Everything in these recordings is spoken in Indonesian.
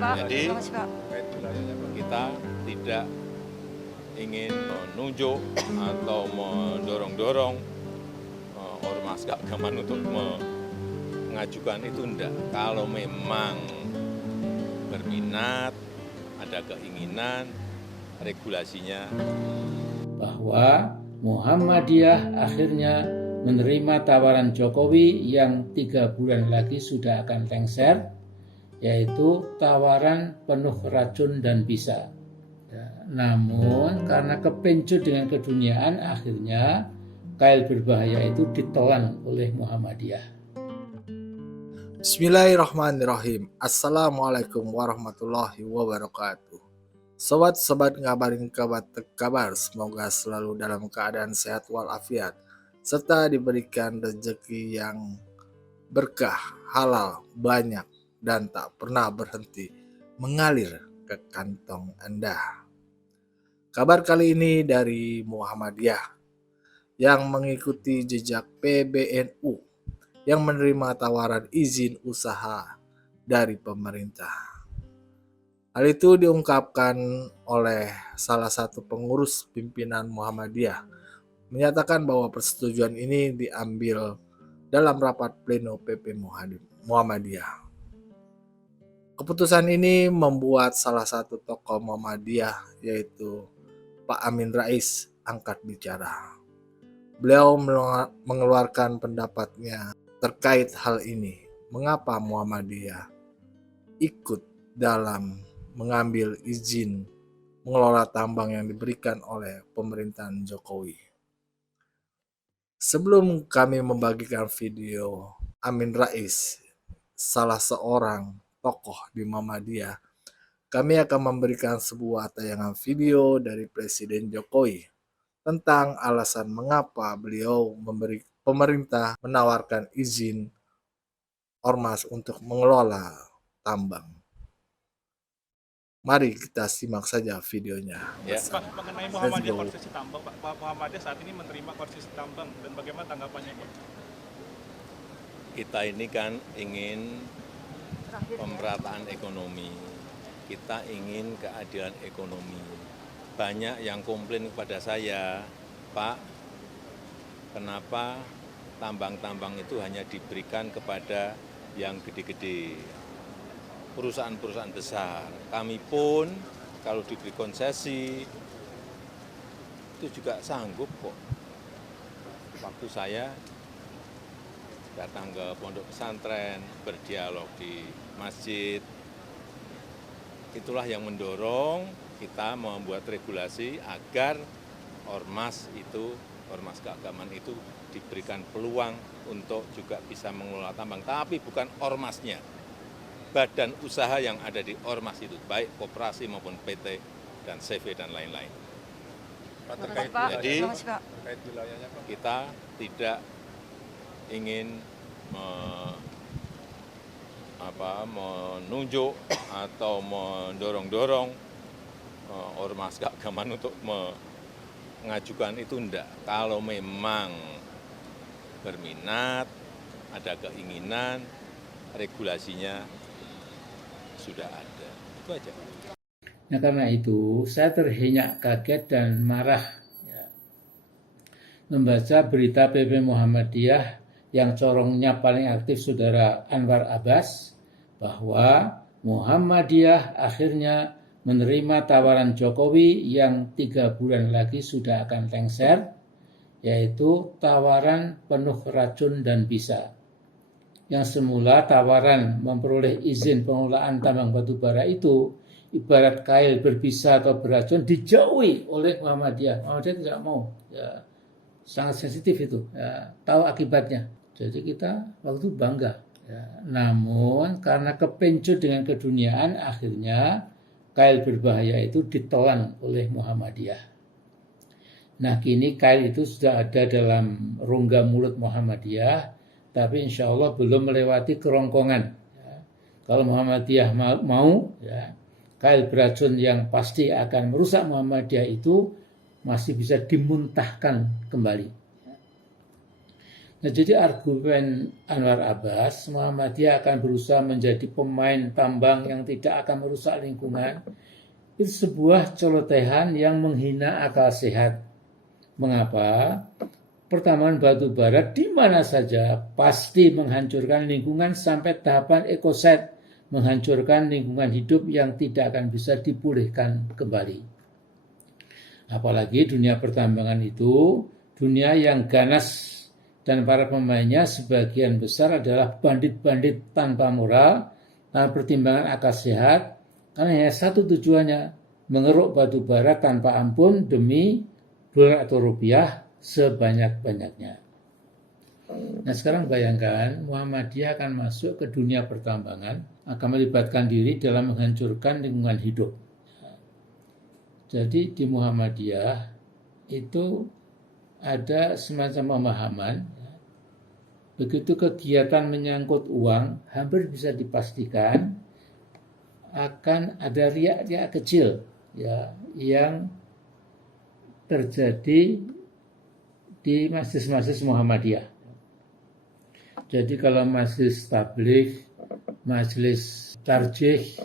Pak. Jadi Terima kasih, Pak. kita tidak ingin menunjuk atau mendorong-dorong ormas keagamaan untuk mengajukan itu enggak. Kalau memang berminat, ada keinginan, regulasinya. Bahwa Muhammadiyah akhirnya menerima tawaran Jokowi yang 3 bulan lagi sudah akan lengser, yaitu tawaran penuh racun dan bisa. Namun karena kepencut dengan keduniaan, akhirnya kail berbahaya itu ditelan oleh Muhammadiyah. Bismillahirrahmanirrahim. Assalamualaikum warahmatullahi wabarakatuh. Sobat-sobat ngabarin kabar, semoga selalu dalam keadaan sehat walafiat, serta diberikan rezeki yang berkah, halal, banyak, dan tak pernah berhenti mengalir ke kantong Anda. Kabar kali ini dari Muhammadiyah yang mengikuti jejak PBNU yang menerima tawaran izin usaha dari pemerintah. Hal itu diungkapkan oleh salah satu pengurus pimpinan Muhammadiyah, menyatakan bahwa persetujuan ini diambil dalam rapat pleno PP Muhammadiyah. Keputusan ini membuat salah satu tokoh Muhammadiyah, yaitu Pak Amin Rais, angkat bicara. Beliau mengeluarkan pendapatnya terkait hal ini. Mengapa Muhammadiyah ikut dalam mengambil izin mengelola tambang yang diberikan oleh pemerintahan Jokowi. Sebelum kami membagikan video Amin Rais, salah seorang tokoh di Muhammadiyah, kami akan memberikan sebuah tayangan video dari Presiden Jokowi tentang alasan mengapa beliau pemerintah menawarkan izin ormas untuk mengelola tambang. Mari kita simak saja videonya. Ya. Pak, mengenai Muhammadiyah konsesi tambang, Pak Muhammadiyah saat ini menerima konsesi tambang dan bagaimana tanggapannya, Pak? Kita ini kan ingin pemerataan ekonomi, kita ingin keadilan ekonomi. Banyak yang komplain kepada saya, Pak, kenapa tambang-tambang itu hanya diberikan kepada yang gede-gede, perusahaan-perusahaan besar. Kami pun kalau diberi konsesi itu juga sanggup kok. Waktu saya datang ke pondok pesantren, berdialog di masjid, itulah yang mendorong kita membuat regulasi agar ormas keagamaan itu diberikan peluang untuk juga bisa mengelola tambang, tapi bukan ormasnya. Badan usaha yang ada di ormas itu, baik koperasi maupun PT dan CV dan lain-lain. Jadi kita tidak ingin menunjuk atau mendorong-dorong ormas keagamaan untuk mengajukan itu enggak. Kalau memang berminat, ada keinginan, regulasinya sudah ada. Itu aja. Nah, karena itu saya terhenyak kaget dan marah membaca berita PP Muhammadiyah yang corongnya paling aktif Saudara Anwar Abbas, bahwa Muhammadiyah akhirnya menerima tawaran Jokowi yang 3 bulan lagi sudah akan lengser, yaitu tawaran penuh racun dan bisa. Yang semula tawaran memperoleh izin pengelolaan tambang batubara itu ibarat kail berbisa atau beracun, dijauhi oleh Muhammadiyah. Muhammadiyah tidak mau, ya, sangat sensitif itu, ya, tahu akibatnya. Jadi kita waktu itu bangga. Ya. Namun karena kepencut dengan keduniaan, akhirnya kail berbahaya itu ditelan oleh Muhammadiyah. Nah, kini kail itu sudah ada dalam rongga mulut Muhammadiyah, tapi insya Allah belum melewati kerongkongan. Ya. Kalau Muhammadiyah mau, ya, kail beracun yang pasti akan merusak Muhammadiyah itu masih bisa dimuntahkan kembali. Nah, jadi argumen Anwar Abbas, Muhammadiyah akan berusaha menjadi pemain tambang yang tidak akan merusak lingkungan, itu sebuah celotehan yang menghina akal sehat. Mengapa? Pertambangan batu bara di mana saja pasti menghancurkan lingkungan sampai tahapan ekoset, menghancurkan lingkungan hidup yang tidak akan bisa dipulihkan kembali. Apalagi dunia pertambangan itu dunia yang ganas dan para pemainnya sebagian besar adalah bandit-bandit tanpa moral, tanpa pertimbangan akal sehat, karena hanya satu tujuannya, mengeruk batu bara tanpa ampun demi dolar atau rupiah sebanyak-banyaknya. Nah, sekarang bayangkan Muhammadiyah akan masuk ke dunia pertambangan, akan melibatkan diri dalam menghancurkan lingkungan hidup. Jadi di Muhammadiyah itu ada semacam pemahaman, begitu kegiatan menyangkut uang, hampir bisa dipastikan akan ada riak-riak kecil ya yang terjadi di majelis-majelis Muhammadiyah. Jadi kalau majelis tabligh, majelis tarjih,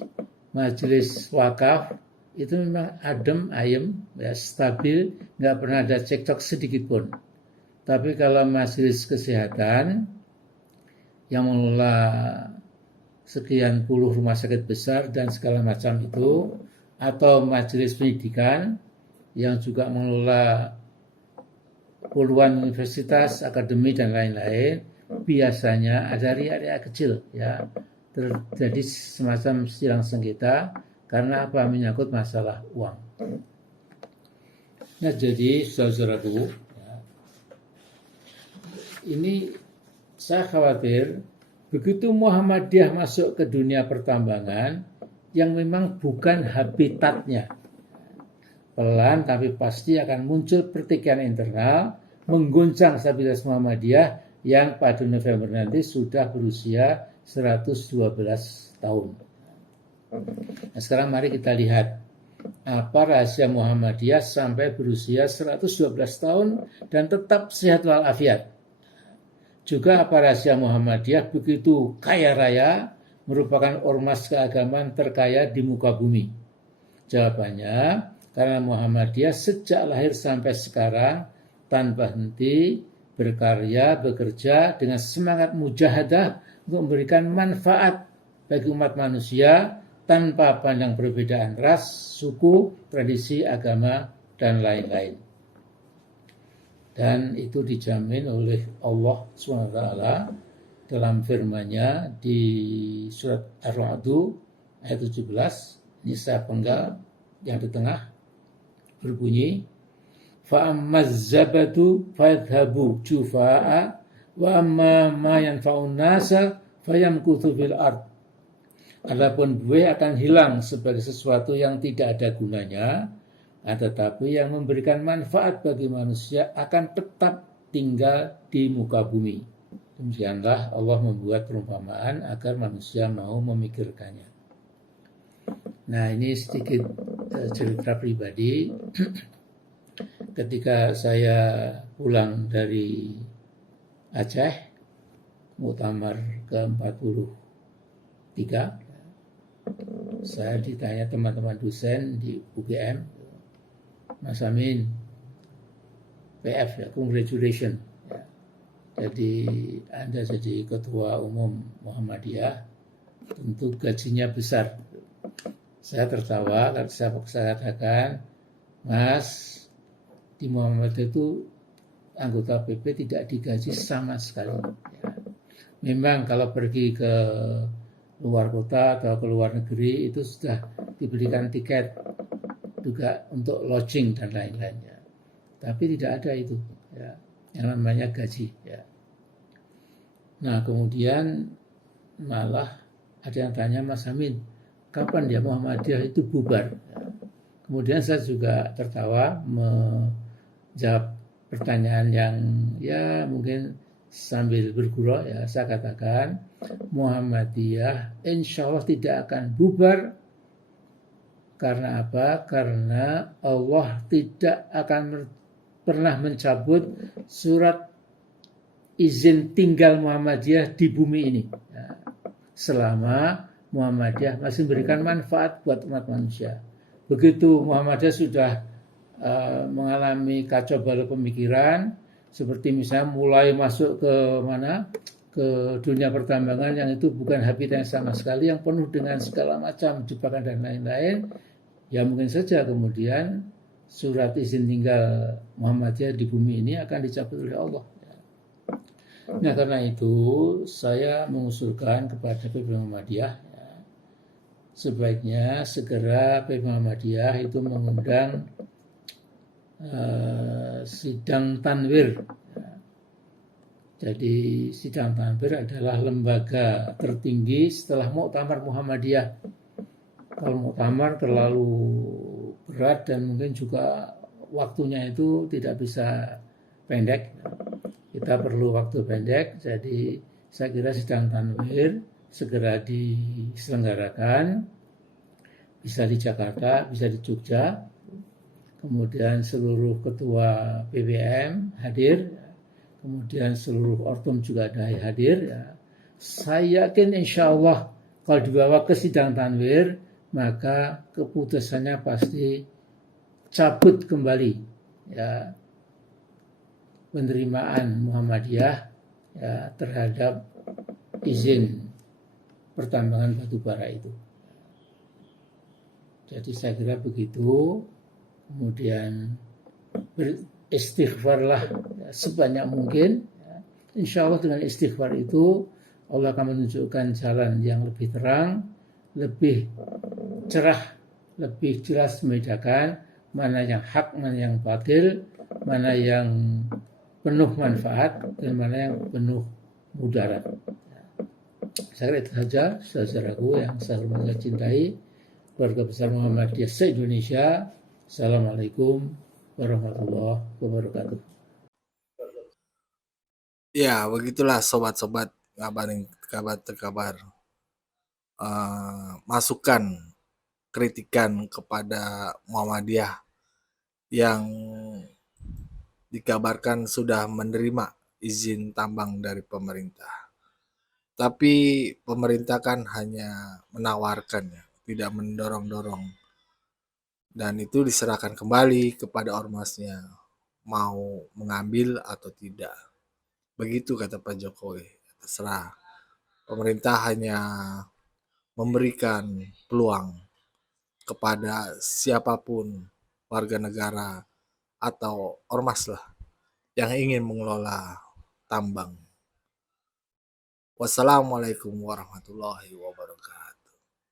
majelis wakaf itu memang adem, ayem, ya, stabil, nggak pernah ada cekcok sedikit pun. Tapi kalau majelis kesehatan yang mengelola sekian puluh rumah sakit besar dan segala macam itu, atau majelis pendidikan yang juga mengelola puluhan universitas, akademi dan lain-lain, biasanya ada riak-riak kecil, ya, terjadi semacam silang sengketa karena apa, menyangkut masalah uang. Nah, jadi saudaraku, ya, ini saya khawatir begitu Muhammadiyah masuk ke dunia pertambangan yang memang bukan habitatnya, pelan tapi pasti akan muncul pertikaian internal, mengguncang stabilitas Muhammadiyah yang pada November nanti sudah berusia 112 tahun. Nah, sekarang mari kita lihat apa rahasia Muhammadiyah sampai berusia 112 tahun dan tetap sehat walafiat. Juga apa rahasia Muhammadiyah begitu kaya raya, merupakan ormas keagamaan terkaya di muka bumi. Jawabannya, karena Muhammadiyah sejak lahir sampai sekarang tanpa henti berkarya, bekerja dengan semangat mujahadah untuk memberikan manfaat bagi umat manusia tanpa pandang perbedaan ras, suku, tradisi, agama, dan lain-lain. Dan itu dijamin oleh Allah SWT dalam firman-Nya di surat Ar-Ra'd ayat 17. Ini saya penggal yang di tengah, berbunyi, fa'ammaz zabadu fayadhabu jufa'a wa amma ma yanfa'un nasa fayamkuthu fil ard. Adapun buih akan hilang sebagai sesuatu yang tidak ada gunanya, tetapi yang memberikan manfaat bagi manusia akan tetap tinggal di muka bumi. Demikianlah Allah membuat perumpamaan agar manusia mau memikirkannya. Nah, ini sedikit cerita pribadi. Ketika saya pulang dari Aceh, muktamar ke-43, saya ditanya teman-teman dosen di UGM, Mas Amin, PF ya, congratulations. Ya. Jadi Anda jadi ketua umum Muhammadiyah, tentu gajinya besar. Saya tertawa karena saya katakan, Mas, di Muhammadiyah itu anggota PP tidak digaji sama sekali. Ya. Memang kalau pergi ke luar kota atau ke luar negeri itu sudah diberikan tiket juga untuk lodging dan lain-lainnya. Tapi tidak ada itu, ya, yang namanya gaji. Ya. Nah, kemudian malah ada yang tanya, Mas Amin, kapan ya Muhammadiyah itu bubar? Ya. Kemudian saya juga tertawa menjawab pertanyaan yang ya mungkin sambil bergurau, ya, saya katakan Muhammadiyah insya Allah tidak akan bubar. Karena apa? Karena Allah tidak akan pernah mencabut surat izin tinggal Muhammadiyah di bumi ini. Ya, selama Muhammadiyah masih memberikan manfaat buat umat manusia. Begitu Muhammadiyah sudah mengalami kacau balau pemikiran, seperti misalnya mulai masuk ke mana, ke dunia pertambangan yang itu bukan habitatnya sama sekali, yang penuh dengan segala macam jebakan dan lain-lain, ya mungkin saja kemudian surat izin tinggal Muhammadiyah di bumi ini akan dicabut oleh Allah. Nah, karena itu saya mengusulkan kepada PP Muhammadiyah, ya, sebaiknya segera PP Muhammadiyah itu mengundang sidang tanwir. Jadi sidang tanwir adalah lembaga tertinggi setelah Muktamar Muhammadiyah. Kalau Muktamar terlalu berat dan mungkin juga waktunya itu tidak bisa pendek. Kita perlu waktu pendek, jadi saya kira sidang tanwir segera diselenggarakan, bisa di Jakarta, bisa di Jogja, kemudian seluruh ketua PBM hadir, kemudian seluruh ortum juga ada hadir. Ya. Saya yakin insya Allah kalau dibawa ke sidang tanwir, maka keputusannya pasti cabut kembali. Ya, penerimaan Muhammadiyah ya, terhadap izin pertambangan batubara itu. Jadi saya kira begitu. Kemudian beristighfarlah ya, sebanyak mungkin. Ya. Insya Allah dengan istighfar itu Allah akan menunjukkan jalan yang lebih terang, lebih cerah, lebih jelas membedakan mana yang hak, mana yang batil, mana yang penuh manfaat dan mana yang penuh mudarat. Saya kira itu saja, saudaraku yang saya hormati dan cintai, keluarga besar Muhammadiyah se-Indonesia. Assalamualaikum warahmatullahi wabarakatuh. Ya, begitulah sobat-sobat ngabarin kabar masukan kritikan kepada Muhammadiyah yang dikabarkan sudah menerima izin tambang dari pemerintah. Tapi pemerintah kan hanya menawarkan ya, tidak mendorong-dorong. Dan itu diserahkan kembali kepada ormasnya, mau mengambil atau tidak. Begitu kata Pak Jokowi, terserah. Pemerintah hanya memberikan peluang kepada siapapun warga negara atau ormas lah yang ingin mengelola tambang. Wassalamualaikum warahmatullahi wabarakatuh.